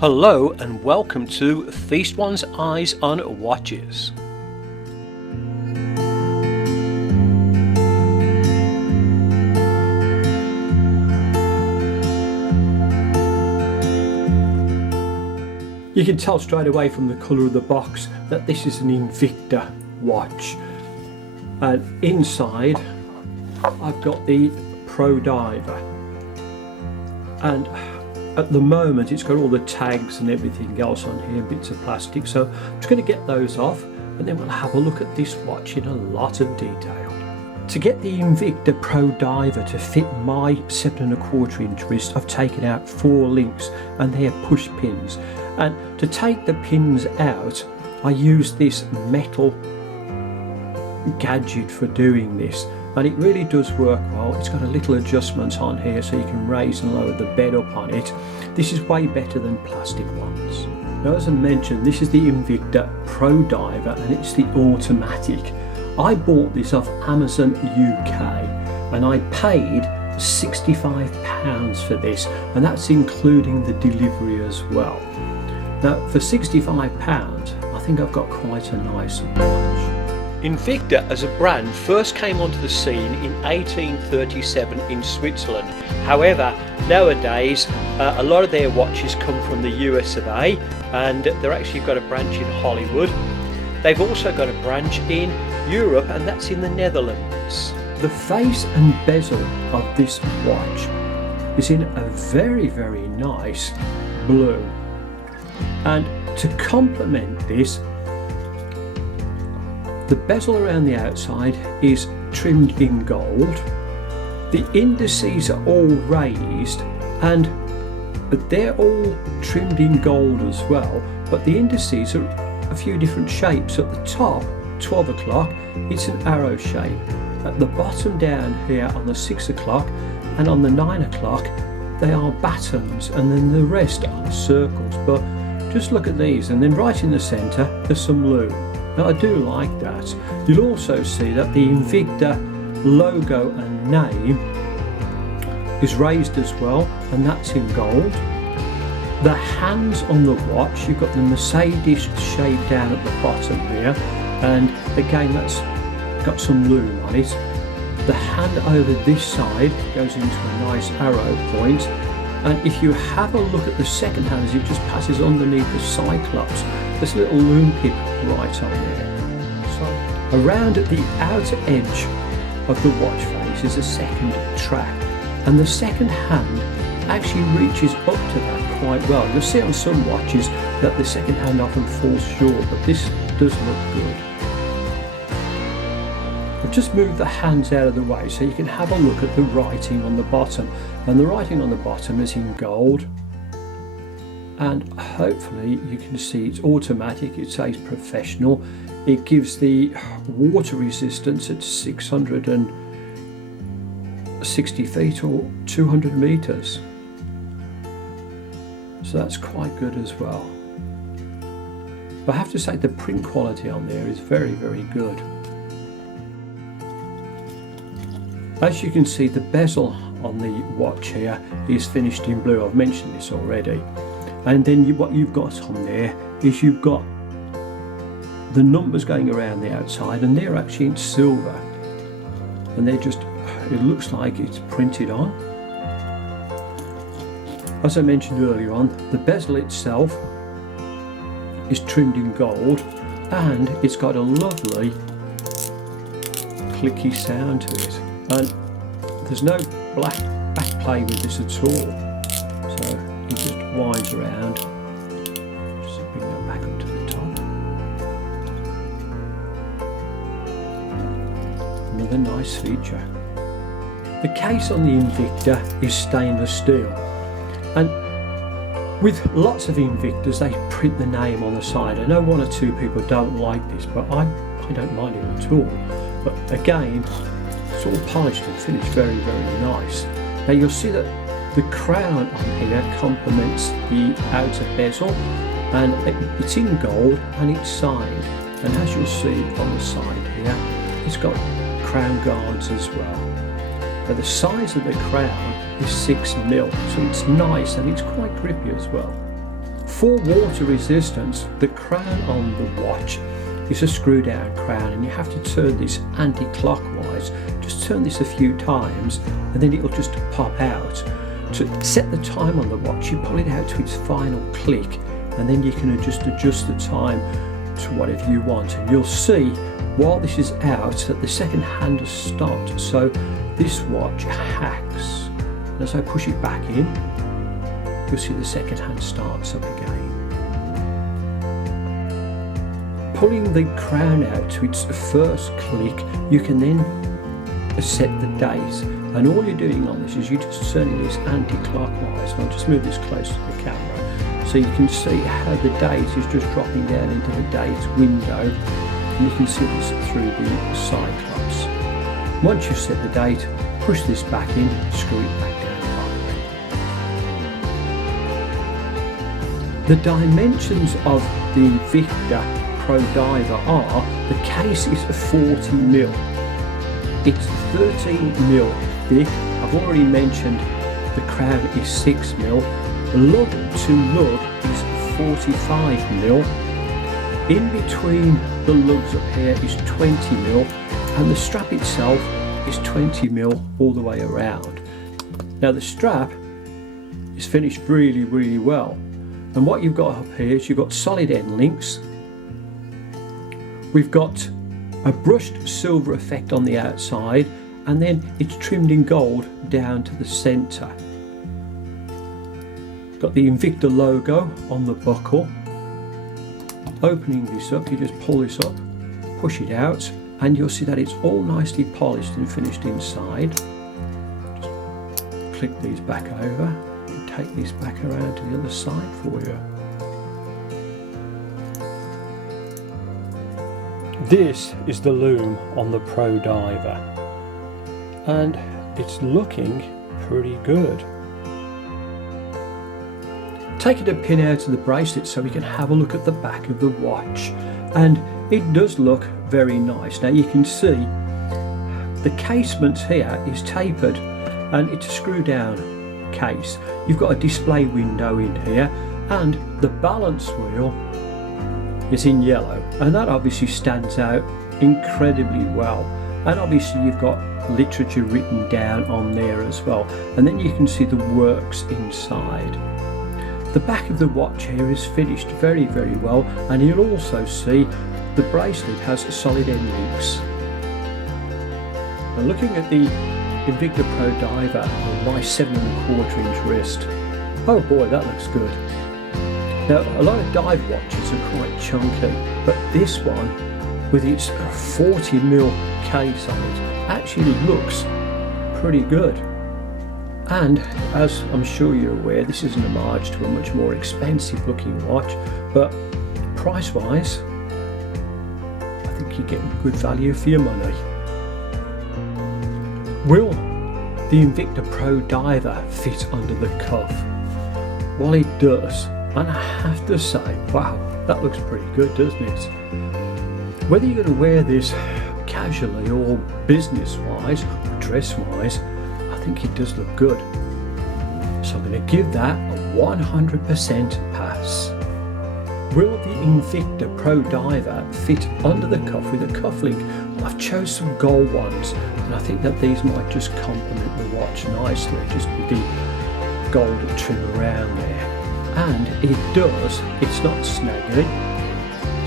Hello and welcome to Feast One's Eyes on Watches. You can tell straight away from the colour of the box that this is an Invicta watch. And inside I've got the Pro Diver. And at the moment it's got all the tags and everything else on here, bits of plastic, so I'm just going to get those off and then we'll have a look at this watch in a lot of detail. To get the Invicta Pro Diver to fit my 7¼ inch wrist, I've taken out 4 links and they're push pins, and to take the pins out I use this metal gadget for doing this, and it really does work well. It's got a little adjustment on here so you can raise and lower the bed up on it. This is way better than plastic ones. Now, as I mentioned, this is the Invicta Pro Diver and it's the automatic. I bought this off Amazon UK and I paid £65 for this, and that's including the delivery as well. Now for £65 I think I've got quite a nice watch. Invicta as a brand first came onto the scene in 1837 in Switzerland. However, nowadays a lot of their watches come from the US of A, and they're actually got a branch in Hollywood. They've also got a branch in Europe, and that's in the Netherlands. The face and bezel of this watch is in a very, very nice blue. And to complement this, the bezel around the outside is trimmed in gold. The indices are all raised and they're all trimmed in gold as well, but the indices are a few different shapes. At the top, 12 o'clock, it's an arrow shape. At the bottom down here on the 6 o'clock and on the 9 o'clock, they are battens, and then the rest are circles. But just look at these, and then right in the centre, there's some lume. Now, I do like that. You'll also see that the Invicta logo and name is raised as well, and that's in gold. The hands on the watch, you've got the Mercedes shape down at the bottom here, and again that's got some lume on it. The hand over this side goes into a nice arrow point, and if you have a look at the second hand as it just passes underneath the Cyclops, there's a little lume pip right on there. So around at the outer edge of the watch face is a second track, and the second hand actually reaches up to that quite well. You'll see on some watches that the second hand often falls short, but this does look good. I've just moved the hands out of the way so you can have a look at the writing on the bottom, and the writing on the bottom is in gold. And hopefully you can see it's automatic, it says professional. It gives the water resistance at 660 feet or 200 meters. So that's quite good as well. But I have to say the print quality on there is very, very good. As you can see, the bezel on the watch here is finished in blue. I've mentioned this already. And then what you've got on there is you've got the numbers going around the outside, and they're actually in silver, and they're just, it looks like it's printed on. As I mentioned earlier on, the bezel itself is trimmed in gold, and it's got a lovely clicky sound to it, and there's no back play with this at all, so it just winds around. Just bring that back up to the top. Another nice feature. The case on the Invicta is stainless steel, and with lots of Invictas they print the name on the side. I know 1 or 2 people don't like this, but I don't mind it at all. But again, it's all polished and finished very, very nice. Now you'll see that the crown on here complements the outer bezel, and it's in gold and it's signed. And as you'll see on the side here, it's got crown guards as well. But the size of the crown is 6mm, so it's nice and it's quite grippy as well. For water resistance, the crown on the watch is a screw down crown, and you have to turn this anti-clockwise. Just turn this a few times and then it'll just pop out. To set the time on the watch, you pull it out to its final click, and then you can adjust the time to whatever you want. And you'll see while this is out that the second hand has stopped, so this watch hacks. And as I push it back in, you'll see the second hand starts up again. Pulling the crown out to its first click, you can then set the date. And all you're doing on this is you're just turning this anti-clockwise. I'll just move this close to the camera so you can see how the date is just dropping down into the date window, and you can see this through the cyclops. Once you've set the date, push this back in, screw it back down. The dimensions of the Invicta Pro Diver are, the case is 40mm, it's 13mm thick. I've already mentioned the crown is 6mm, the lug to lug is 45mm, in between the lugs up here is 20mm, and the strap itself is 20mm all the way around. Now the strap is finished really well, and what you've got up here is you've got solid end links. We've got a brushed silver effect on the outside, and then it's trimmed in gold down to the centre. Got the Invicta logo on the buckle. Opening this up, you just pull this up, push it out, and you'll see that it's all nicely polished and finished inside. Just click these back over and take these back around to the other side for you. This is the loom on the Pro Diver, and it's looking pretty good. Taking a pin out of the bracelet so we can have a look at the back of the watch, and it does look very nice. Now you can see the casement here is tapered, and it's a screw down case. You've got a display window in here, and the balance wheel is in yellow, and that obviously stands out incredibly well. And obviously you've got literature written down on there as well, and then you can see the works inside. The back of the watch here is finished very well, and you'll also see the bracelet has solid end links. Now looking at the Invicta Pro Diver on my 7¼ inch wrist, oh boy, that looks good. Now, a lot of dive watches are quite chunky, but this one, with its 40mm case on it, actually looks pretty good. And as I'm sure you're aware, this is an homage to a much more expensive looking watch, but price wise, I think you're getting good value for your money. Will the Invicta Pro Diver fit under the cuff? Well, it does. And I have to say, wow, that looks pretty good, doesn't it? Whether you're going to wear this casually or business-wise or dress-wise, I think it does look good. So I'm going to give that a 100% pass. Will the Invicta Pro Diver fit under the cuff with a cufflink? Well, I've chose some gold ones, and I think that these might just complement the watch nicely, just with the gold trim around there. And it does, it's not snaggy,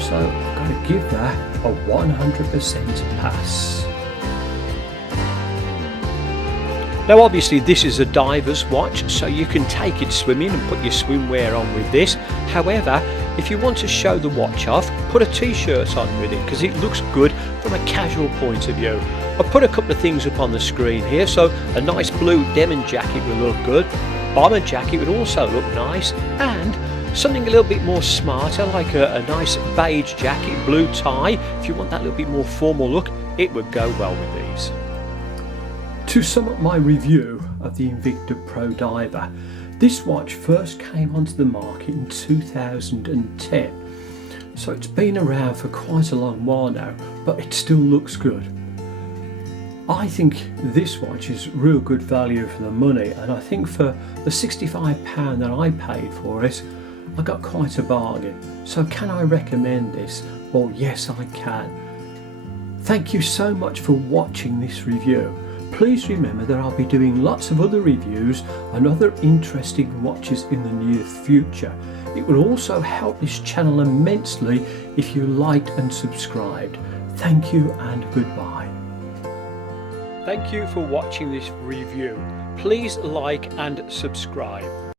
so I've got to give that a 100% pass. Now obviously this is a diver's watch, so you can take it swimming and put your swimwear on with this. However, if you want to show the watch off, put a t-shirt on with it, because it looks good from a casual point of view. I've put a couple of things up on the screen here, so a nice blue denim jacket will look good. Bomber jacket would also look nice, and something a little bit more smarter, like a nice beige jacket, blue tie. If you want that little bit more formal look, it would go well with these. To sum up my review of the Invicta Pro Diver, this watch first came onto the market in 2010, so it's been around for quite a long while now, but it still looks good. I think this watch is real good value for the money, and I think for the £65 that I paid for it, I got quite a bargain. So can I recommend this? Well, yes, I can. Thank you so much for watching this review. Please remember that I'll be doing lots of other reviews and other interesting watches in the near future. It will also help this channel immensely if you liked and subscribed. Thank you and goodbye. Thank you for watching this review. Please like and subscribe.